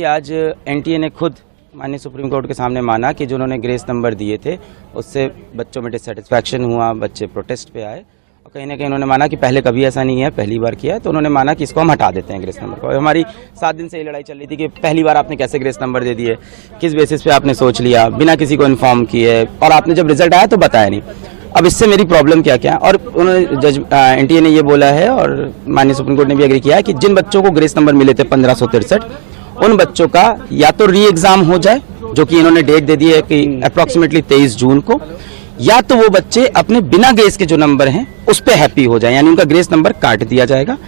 कि आज एनटीए ने खुद माननीय सुप्रीम कोर्ट के सामने माना कि जो उन्होंने ग्रेस नंबर दिए थे उससे बच्चों में डिससेटिस्फैक्शन हुआ, बच्चे प्रोटेस्ट पे आए और कहीं ना कहीं उन्होंने माना कि पहले कभी ऐसा नहीं है, पहली बार किया है, तो उन्होंने माना कि इसको हम हटा देते हैं ग्रेस नंबर को। हमारी 7 दिन से ये लड़ाई चल रही थी कि पहली बार आपने कैसे ग्रेस नंबर दे दिए, किस बेसिस पे आपने सोच लिया, बिना किसी को इन्फॉर्म किए, और आपने जब रिजल्ट आया तो बताया नहीं। अब इससे मेरी प्रॉब्लम क्या क्या, और उन्होंने जज एनटीए ने ये बोला है और माननीय सुप्रीम कोर्ट ने भी एग्री किया है कि जिन बच्चों को ग्रेस नंबर मिले थे 1563, उन बच्चों का या तो री एग्जाम हो जाए, जो कि इन्होंने डेट दे दी है कि अप्रॉक्सीमेटली 23 जून को, या तो वो बच्चे अपने बिना ग्रेस के जो नंबर हैं उस पे हैप्पी हो जाए, यानी उनका ग्रेस नंबर काट दिया जाएगा।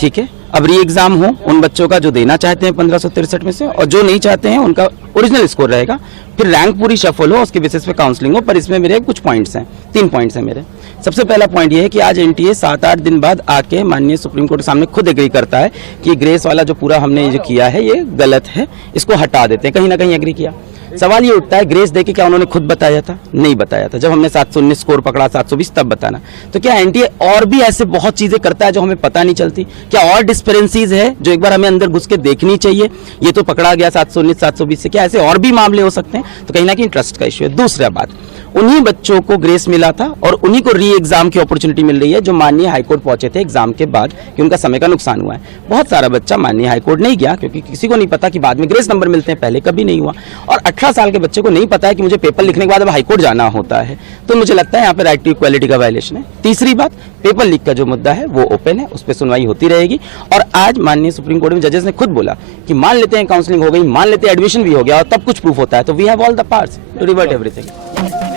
ठीक है, अब री एग्जाम हो उन बच्चों का जो देना चाहते हैं 1563 में से, और जो नहीं चाहते हैं उनका ओरिजिनल स्कोर रहेगा, फिर रैंक पूरी शफल हो, उसके बेसिस पे काउंसलिंग हो। पर इसमें मेरे कुछ पॉइंट्स हैं, 3 पॉइंट्स हैं मेरे। सबसे पहला पॉइंट ये है कि आज एनटीए 7-8 दिन बाद आके माननीय सुप्रीम कोर्ट के सामने खुद एग्री करता है कि ये ग्रेस वाला जो पूरा हमने जो किया है ये गलत है, इसको हटा देते हैं। कहीं ना कहीं एग्री किया। सवाल ये उठता है, ग्रेस देके क्या उन्होंने खुद बताया था? नहीं बताया था। जब हमने 719 स्कोर पकड़ा, 720 तब बताना। तो क्या एनटीए और भी ऐसे बहुत चीजें करता है जो हमें पता नहीं चलती? क्या और डिस्पेरेंसीज है जो एक बार हमें अंदर घुस के देखनी चाहिए? ये तो पकड़ा गया 719 720 से, क्या ऐसे और भी मामले हो सकते हैं? तो कहीं ना कहीं ट्रस्ट का इश्यू है। दूसरा बात, उन्हीं बच्चों को ग्रेस मिला था और उन्हीं को री एग्जाम की अपॉर्चुनिटी मिल रही है जो माननीय हाईकोर्ट पहुंचे थे एग्जाम के बाद कि उनका समय का नुकसान हुआ है। बहुत सारा बच्चा माननीय हाईकोर्ट नहीं गया क्योंकि किसी को नहीं पता कि बाद में ग्रेस नंबर मिलते हैं, पहले कभी नहीं हुआ। और 18 साल के बच्चे को नहीं पता है कि मुझे पेपर लिखने के बाद अब हाईकोर्ट जाना होता है। तो मुझे लगता है यहाँ पे राइट टू इक्वालिटी का वायलेशन है। तीसरी बात, पेपर लीक का जो मुद्दा है वो ओपन है, उस पर सुनवाई होती रहेगी। और आज माननीय सुप्रीम कोर्ट में जजेस ने खुद बोला कि मान लेते हैं काउंसलिंग हो गई, मान लेते हैं एडमिशन भी हो गया और तब कुछ प्रूफ होता है, तो we have all the parts to revert everything.